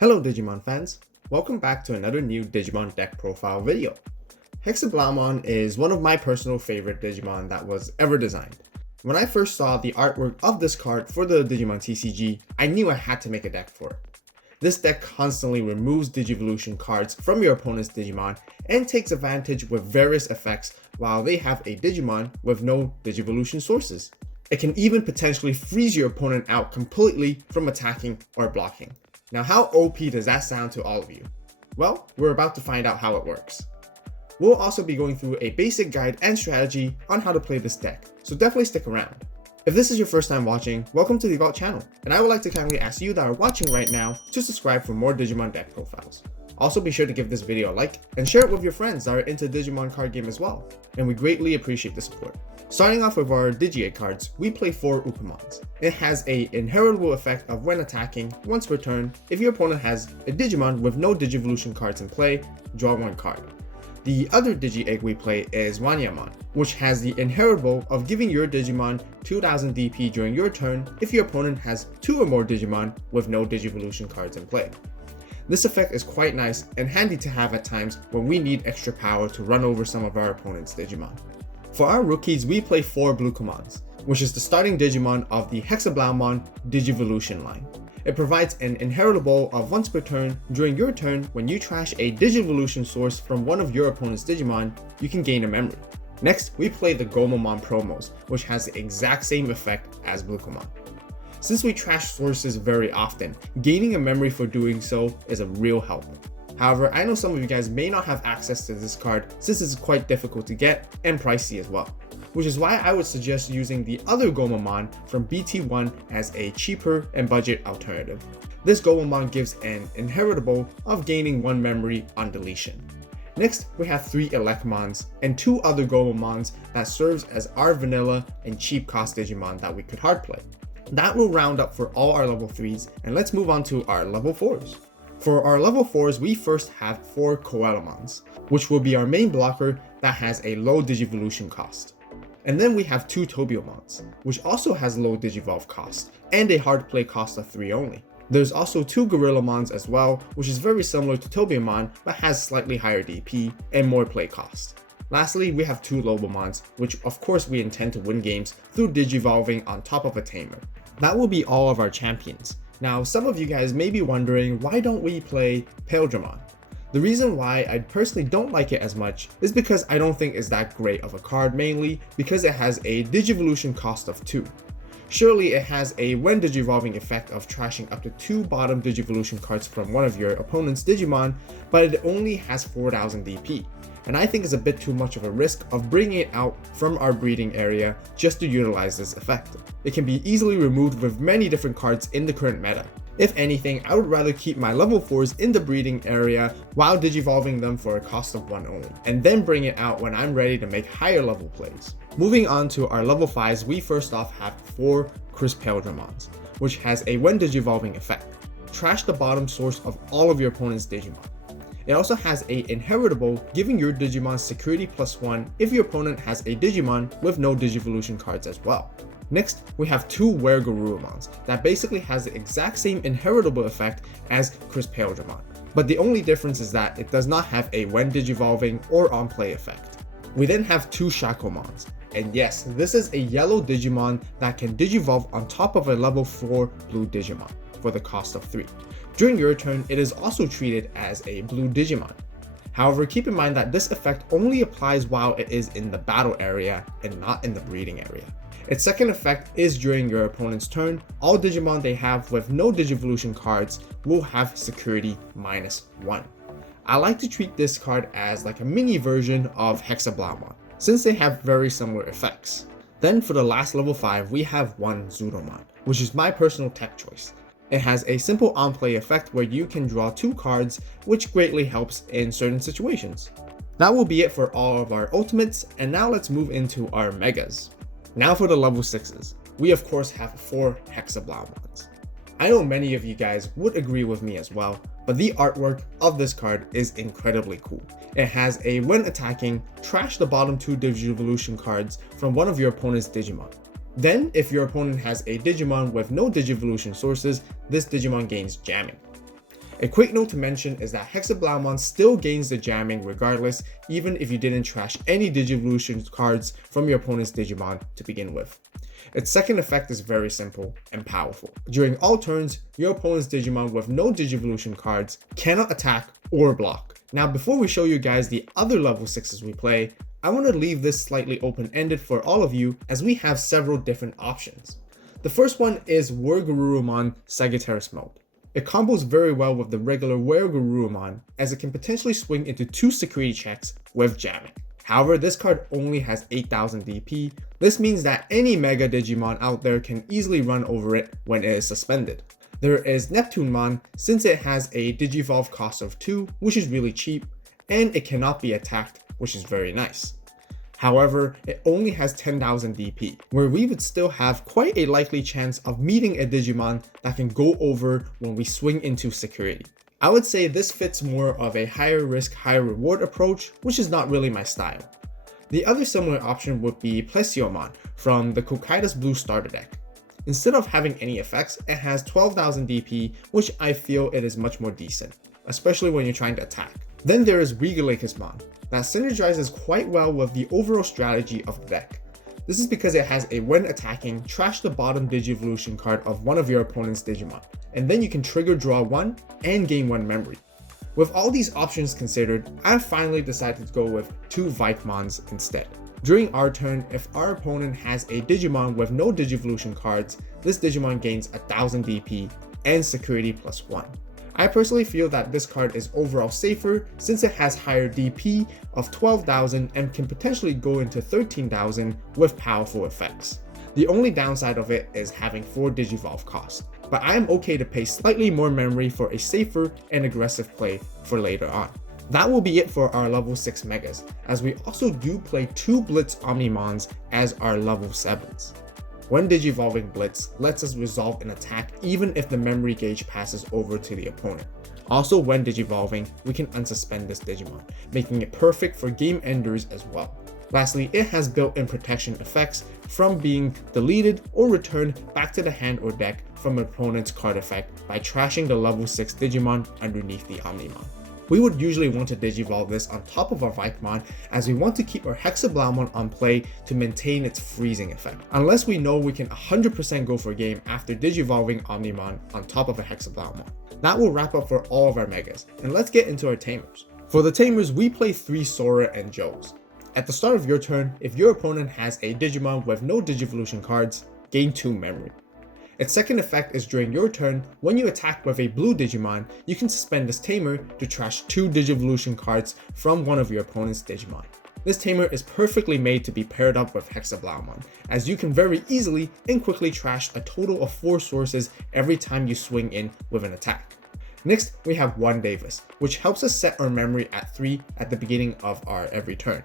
Hello Digimon fans, welcome back to another new Digimon deck profile video. Hexeblaumon is one of my personal favorite Digimon that was ever designed. When I first saw the artwork of this card for the Digimon TCG, I knew I had to make a deck for it. This deck constantly removes Digivolution cards from your opponent's Digimon and takes advantage with various effects while they have a Digimon with no Digivolution sources. It can even potentially freeze your opponent out completely from attacking or blocking. Now how OP does that sound to all of you? Well, we're about to find out how it works. We'll also be going through a basic guide and strategy on how to play this deck, so definitely stick around. If this is your first time watching, welcome to the AVAULT channel, and I would like to kindly ask you that are watching right now to subscribe for more Digimon deck profiles. Also be sure to give this video a like and share it with your friends that are into Digimon card game as well, and we greatly appreciate the support. Starting off with our Digi Egg cards, we play 4 Upamons. It has a inheritable effect of when attacking, once per turn, if your opponent has a Digimon with no Digivolution cards in play, draw 1 card. The other Digi Egg we play is Wanyamon, which has the inheritable of giving your Digimon 2000 DP during your turn if your opponent has 2 or more Digimon with no Digivolution cards in play. This effect is quite nice and handy to have at times when we need extra power to run over some of our opponent's Digimon. For our rookies, we play 4 Bluekomons, which is the starting Digimon of the Hexeblaumon Digivolution line. It provides an inheritable of once per turn. During your turn, when you trash a Digivolution source from one of your opponent's Digimon, you can gain a memory. Next, we play the Gomamon Promos, which has the exact same effect as Bluekomon. Since we trash sources very often, gaining a memory for doing so is a real help. However, I know some of you guys may not have access to this card since it's quite difficult to get and pricey as well, which is why I would suggest using the other Gomamon from BT5 as a cheaper and budget alternative. This Gomamon gives an inheritable of gaining 1 memory on deletion. Next, we have 3 Elecmons and 2 other Gomamons that serves as our vanilla and cheap cost Digimon that we could hardplay. That will round up for all our level 3s, and let's move on to our level 4s. For our level 4s, we first have 4 Koelomons, which will be our main blocker that has a low Digivolution cost. And then we have 2 Tobiomons, which also has low Digivolve cost and a hard play cost of 3 only. There's also 2 Gorillamons as well, which is very similar to Tobiomon but has slightly higher DP and more play cost. Lastly, we have 2 Lobomons, which of course we intend to win games through Digivolving on top of a Tamer. That will be all of our champions. Now, some of you guys may be wondering, why don't we play Paildramon? The reason why I personally don't like it as much is because I don't think it's that great of a card, mainly because it has a Digivolution cost of 2. Surely it has a when Digivolving effect of trashing up to 2 bottom Digivolution cards from one of your opponent's Digimon, but it only has 4000 DP. And I think it's a bit too much of a risk of bringing it out from our breeding area just to utilize this effect. It can be easily removed with many different cards in the current meta. If anything, I would rather keep my level 4s in the breeding area while Digivolving them for a cost of 1 only, and then bring it out when I'm ready to make higher level plays. Moving on to our level 5s, we first off have 4 Paildramons, which has a when Digivolving effect. Trash the bottom source of all of your opponent's Digimon. It also has a inheritable, giving your Digimon security +1 if your opponent has a Digimon with no Digivolution cards as well. Next, we have 2 Weregarurumons that basically has the exact same inheritable effect as Paildramon, but the only difference is that it does not have a when Digivolving or on play effect. We then have 2 Shacklemons, and yes, this is a yellow Digimon that can Digivolve on top of a level 4 blue Digimon for the cost of 3. During your turn, it is also treated as a blue Digimon. However, keep in mind that this effect only applies while it is in the battle area and not in the breeding area. Its second effect is during your opponent's turn. All Digimon they have with no Digivolution cards will have security -1. I like to treat this card as like a mini version of Hexeblaumon, since they have very similar effects. Then for the last level 5, we have 1 Zudomon, which is my personal tech choice. It has a simple on-play effect where you can draw 2 cards, which greatly helps in certain situations. That will be it for all of our ultimates, and now let's move into our megas. Now for the level 6s, we of course have 4 Hexeblaumons. I know many of you guys would agree with me as well, but the artwork of this card is incredibly cool. It has a when attacking, trash the bottom 2 Digivolution cards from one of your opponent's Digimon. Then, if your opponent has a Digimon with no Digivolution sources, this Digimon gains jamming. A quick note to mention is that Hexeblaumon still gains the jamming regardless, even if you didn't trash any Digivolution cards from your opponent's Digimon to begin with. Its second effect is very simple and powerful. During all turns, your opponent's Digimon with no Digivolution cards cannot attack or block. Now before we show you guys the other level 6s we play, I want to leave this slightly open-ended for all of you as we have several different options. The first one is WereGarurumon Sagittarius mode. It combos very well with the regular WereGarurumon as it can potentially swing into 2 security checks with jamming. However, this card only has 8000 DP. This means that any Mega Digimon out there can easily run over it when it is suspended. There is Neptunemon, since it has a Digivolve cost of 2, which is really cheap, and it cannot be attacked, which is very nice. However, it only has 10,000 DP, where we would still have quite a likely chance of meeting a Digimon that can go over when we swing into security. I would say this fits more of a higher risk, higher reward approach, which is not really my style. The other similar option would be Plesiomon from the Kokitas Blue starter deck. Instead of having any effects, it has 12,000 DP, which I feel it is much more decent, especially when you're trying to attack. Then there is Regalicusmon, that synergizes quite well with the overall strategy of the deck. This is because it has a when attacking, trash the bottom Digivolution card of one of your opponent's Digimon, and then you can trigger draw 1 and gain 1 memory. With all these options considered, I finally decided to go with 2 Vikemons instead. During our turn, if our opponent has a Digimon with no Digivolution cards, this Digimon gains 1000 DP and security +1. I personally feel that this card is overall safer since it has higher DP of 12,000 and can potentially go into 13,000 with powerful effects. The only downside of it is having 4 Digivolve cost, but I am okay to pay slightly more memory for a safer and aggressive play for later on. That will be it for our level 6 megas, as we also do play 2 Blitz Omnimons as our level 7s. When Digivolving Blitz lets us resolve an attack even if the memory gauge passes over to the opponent. Also, when Digivolving, we can unsuspend this Digimon, making it perfect for game enders as well. Lastly, it has built-in protection effects from being deleted or returned back to the hand or deck from an opponent's card effect by trashing the level 6 Digimon underneath the Omnimon. We would usually want to Digivolve this on top of our Vikemon as we want to keep our Hexeblaumon on play to maintain its freezing effect, unless we know we can 100% go for game after Digivolving Omnimon on top of a Hexeblaumon. That will wrap up for all of our megas, and let's get into our tamers. For the tamers, we play 3 Sora and Joes. At the start of your turn, if your opponent has a Digimon with no Digivolution cards, gain 2 memory. Its second effect is during your turn, when you attack with a blue Digimon, you can suspend this tamer to trash 2 Digivolution cards from one of your opponent's Digimon. This tamer is perfectly made to be paired up with Hexeblaumon, as you can very easily and quickly trash a total of 4 sources every time you swing in with an attack. Next, we have 1 Davis, which helps us set our memory at 3 at the beginning of our every turn.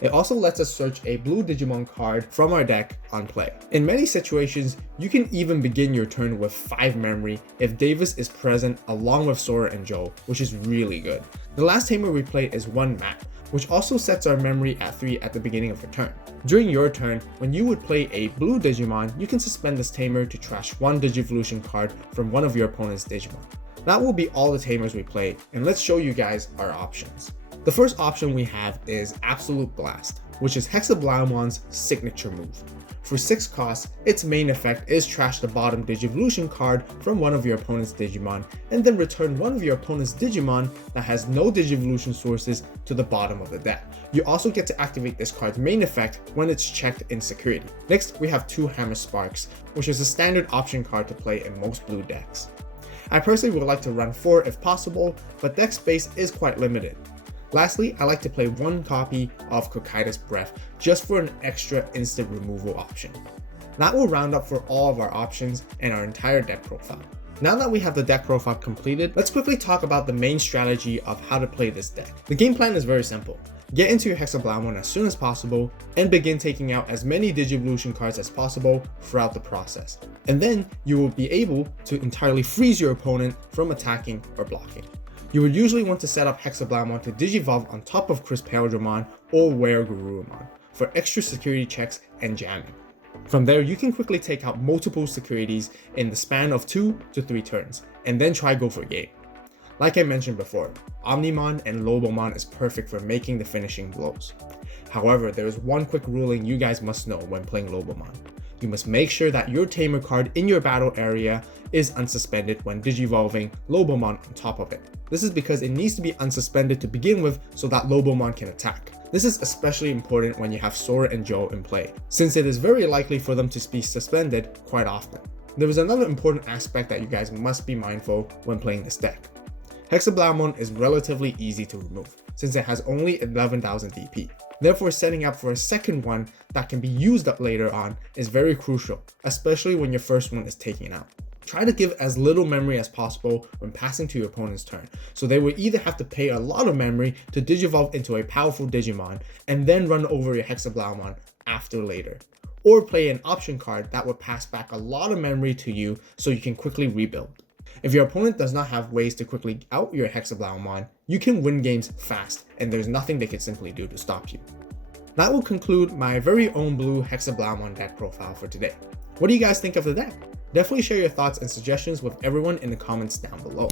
It also lets us search a blue Digimon card from our deck on play. In many situations, you can even begin your turn with 5 memory if Davis is present along with Sora and Joe, which is really good. The last tamer we play is 1 Matt, which also sets our memory at 3 at the beginning of your turn. During your turn, when you would play a blue Digimon, you can suspend this tamer to trash 1 Digivolution card from one of your opponent's Digimon. That will be all the tamers we play, and let's show you guys our options. The first option we have is Absolute Blast, which is Hexeblaumon's signature move. For 6 costs, its main effect is trash the bottom Digivolution card from one of your opponent's Digimon, and then return one of your opponent's Digimon that has no Digivolution sources to the bottom of the deck. You also get to activate this card's main effect when it's checked in security. Next, we have 2 Hammer Sparks, which is a standard option card to play in most blue decks. I personally would like to run 4 if possible, but deck space is quite limited. Lastly, I like to play 1 copy of Kokitas Breath just for an extra instant removal option. That will round up for all of our options and our entire deck profile. Now that we have the deck profile completed, let's quickly talk about the main strategy of how to play this deck. The game plan is very simple. Get into your Hexeblaumon as soon as possible and begin taking out as many Digivolution cards as possible throughout the process. And then you will be able to entirely freeze your opponent from attacking or blocking. You would usually want to set up Hexeblaumon to Digivolve on top of Crispaldramon or WereGarurumon for extra security checks and jamming. From there, you can quickly take out multiple securities in the span of 2 to 3 turns, and then try go for game. Like I mentioned before, Omnimon and Lobomon is perfect for making the finishing blows. However, there is one quick ruling you guys must know when playing Lobomon. You must make sure that your tamer card in your battle area is unsuspended when digivolving Lobomon on top of it. This is because it needs to be unsuspended to begin with so that Lobomon can attack. This is especially important when you have Sora and Joe in play, since it is very likely for them to be suspended quite often. There is another important aspect that you guys must be mindful when playing this deck. Hexeblaumon is relatively easy to remove, since it has only 11,000 DP. Therefore, setting up for a second one that can be used up later on is very crucial, especially when your first one is taken out. Try to give as little memory as possible when passing to your opponent's turn, so they will either have to pay a lot of memory to digivolve into a powerful Digimon and then run over your Hexeblaumon after later, or play an option card that would pass back a lot of memory to you so you can quickly rebuild. If your opponent does not have ways to quickly out your Hexeblaumon, you can win games fast, and there's nothing they can simply do to stop you. That will conclude my very own blue Hexeblaumon deck profile for today. What do you guys think of the deck? Definitely share your thoughts and suggestions with everyone in the comments down below.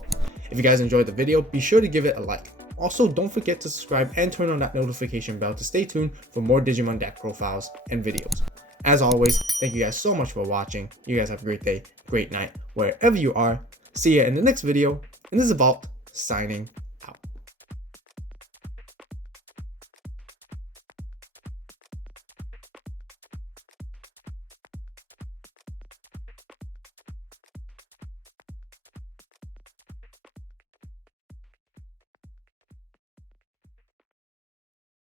If you guys enjoyed the video, be sure to give it a like. Also, don't forget to subscribe and turn on that notification bell to stay tuned for more Digimon deck profiles and videos. As always, thank you guys so much for watching. You guys have a great day, great night, wherever you are. See you in the next video, and this is AVAULT signing